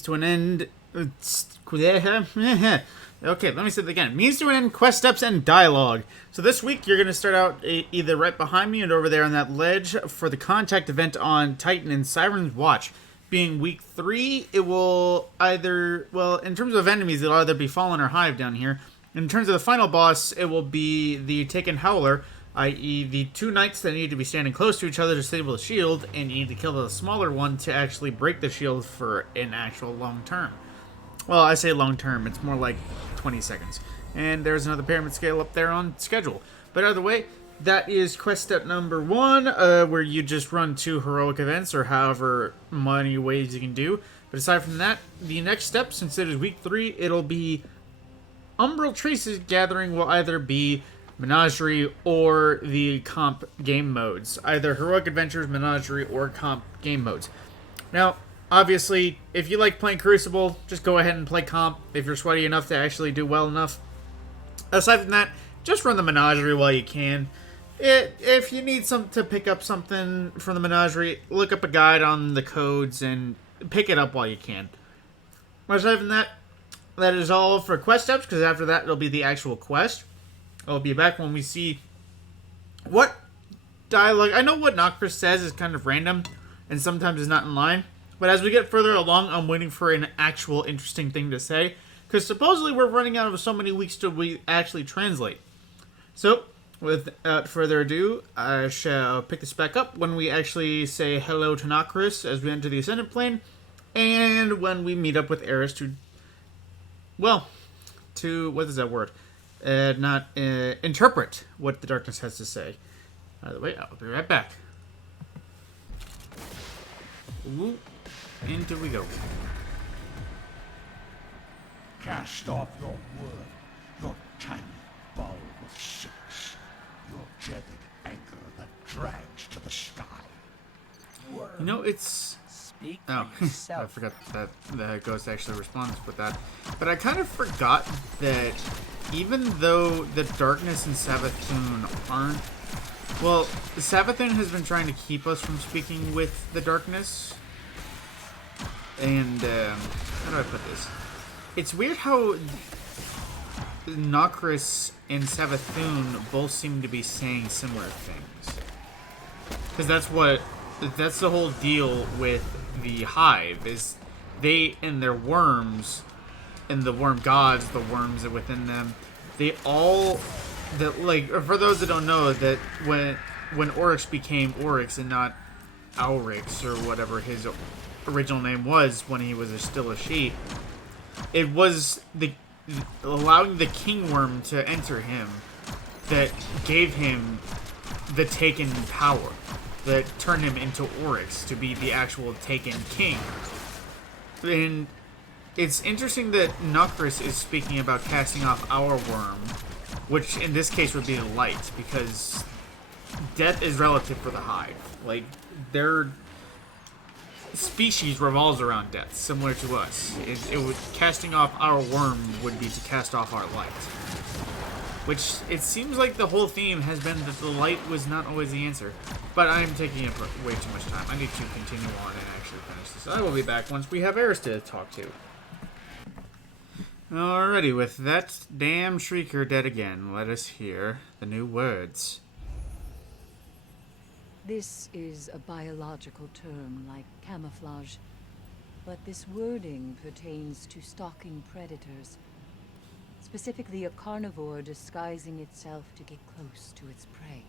means to an end. Okay, let me say it again. Means to an end, quest steps, and dialogue. So this week you're going to start out either right behind me and over there on that ledge for the contact event on Titan and Siren's Watch. Being week 3, it will either, well, in terms of enemies, it'll either be Fallen or Hive down here. In terms of the final boss, it will be the Taken Howler, i.e. the 2 knights that need to be standing close to each other to disable the shield, and you need to kill the smaller one to actually break the shield for an actual long term. Well, I say long term, it's more like 20 seconds. And there's another pyramid scale up there on schedule. But either way, that is quest step number 1, where you just run 2 heroic events, or however many ways you can do. But aside from that, the next step, since it is week 3, it'll be Umbral Traces gathering will either be Menagerie or the comp game modes. Either Heroic Adventures, Menagerie, or comp game modes. Now, obviously, if you like playing Crucible, just go ahead and play comp if you're sweaty enough to actually do well enough. Aside from that, just run the Menagerie while you can. If you need to pick up something from the Menagerie, look up a guide on the codes and pick it up while you can. Aside from that, that is all for quest steps, because after that it'll be the actual quest. I'll be back when we see what dialogue. I know what Nocris says is kind of random and sometimes is not in line, but as we get further along, I'm waiting for an actual interesting thing to say, because supposedly we're running out of so many weeks to actually translate. So, without further ado, I shall pick this back up when we actually say hello to Nocris as we enter the Ascendant Plane, and when we meet up with Eris to, what is that word? Interpret what the darkness has to say. By the way, I'll be right back. Ooh, into we go. Cast off your word, your tiny ball of six, your jetted anchor that drags to the sky. You know, it's... Speak Oh, for yourself. I forgot that the ghost actually responds with that. But I kind of forgot that even though the darkness and Savathun aren't... Well, Savathun has been trying to keep us from speaking with the darkness. And, how do I put this? It's weird how Nocris and Savathun both seem to be saying similar things. Because that's the whole deal with the Hive, is they and their worms, and the worm gods, the worms that within them, they all, for those that don't know, that when Oryx became Oryx and not Aurix, or whatever his original name was when he was still a sheep, it was allowing the king worm to enter him that gave him the taken power, that turned him into Oryx to be the actual taken king. And it's interesting that Nocris is speaking about casting off our worm, which in this case would be the light, because death is relative for the Hive. Like, their species revolves around death, similar to us. Casting off our worm would be to cast off our light. Which, it seems like the whole theme has been that the light was not always the answer. But I'm taking up way too much time. I need to continue on and actually finish this. I will be back once we have Eris to talk to. Alrighty, with that damn shrieker dead again, let us hear the new words. This is a biological term like camouflage, but this wording pertains to stalking predators. Specifically, a carnivore disguising itself to get close to its prey.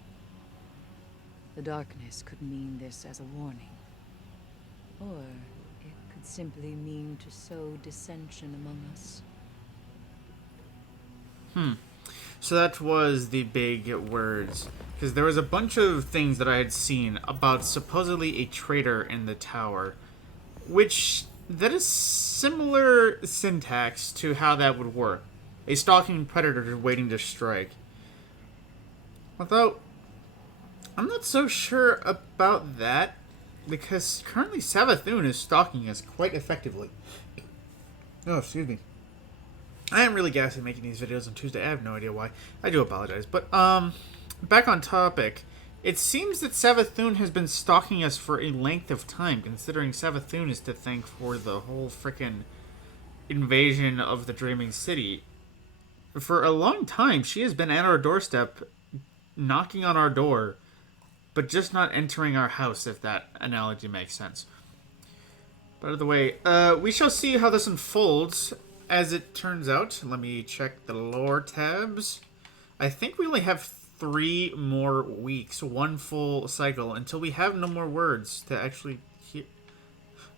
The darkness could mean this as a warning. Or it could simply mean to sow dissension among us. So that was the big words. Because there was a bunch of things that I had seen about supposedly a traitor in the tower. Which, that is similar syntax to how that would work. A stalking predator waiting to strike. Although, I'm not so sure about that, because currently Savathun is stalking us quite effectively. Oh, excuse me. I am really gassy making these videos on Tuesday. I have no idea why. I do apologize. But, back on topic. It seems that Savathun has been stalking us for a length of time, considering Savathun is to thank for the whole frickin' invasion of the Dreaming City. For a long time, she has been at our doorstep, knocking on our door, but just not entering our house, if that analogy makes sense. By the way, we shall see how this unfolds as it turns out. Let me check the lore tabs. I think we only have 3 more weeks, 1 full cycle, until we have no more words to actually hear.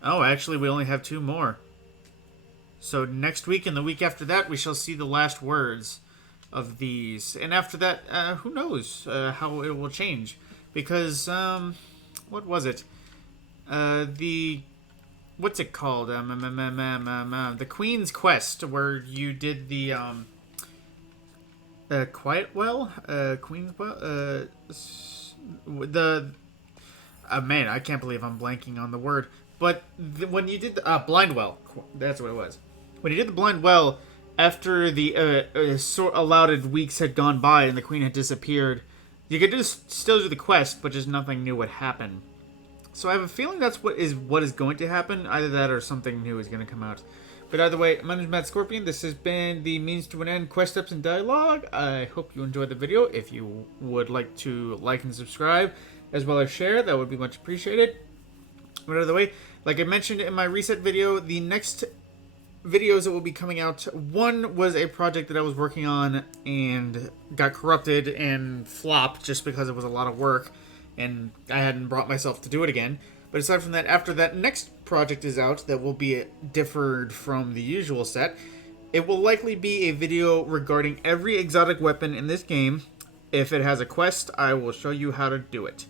Oh, actually, we only have 2 more. So next week and the week after that, we shall see the last words of these. And after that, who knows how it will change. Because, what was it? What's it called? The Queen's Quest, where you did the, Quiet Well? Queen's Well? Man, I can't believe I'm blanking on the word. But when you did the, Blind Well, that's what it was. When you did the Blind Well, after the allotted weeks had gone by and the Queen had disappeared, you could still do the quest, but just nothing new would happen. So I have a feeling that's what is going to happen. Either that or something new is going to come out. But either way, my name is Matt Scorpion. This has been the Means to an End Quest Steps and Dialogue. I hope you enjoyed the video. If you would like to like and subscribe, as well as share, that would be much appreciated. But either way, like I mentioned in my reset video, the next videos that will be coming out, one was a project that I was working on and got corrupted and flopped just because it was a lot of work and I hadn't brought myself to do it again. But aside from that, after that next project is out that will be differed from the usual set, it will likely be a video regarding every exotic weapon in this game. If it has a quest, I will show you how to do it.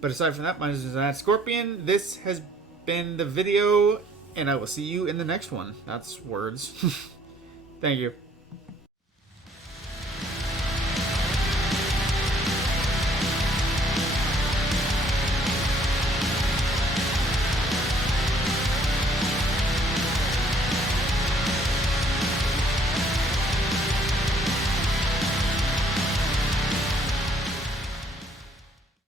But aside from that, my name is Matt Scorpion. This has been the video, and I will see you in the next one. That's words. Thank you.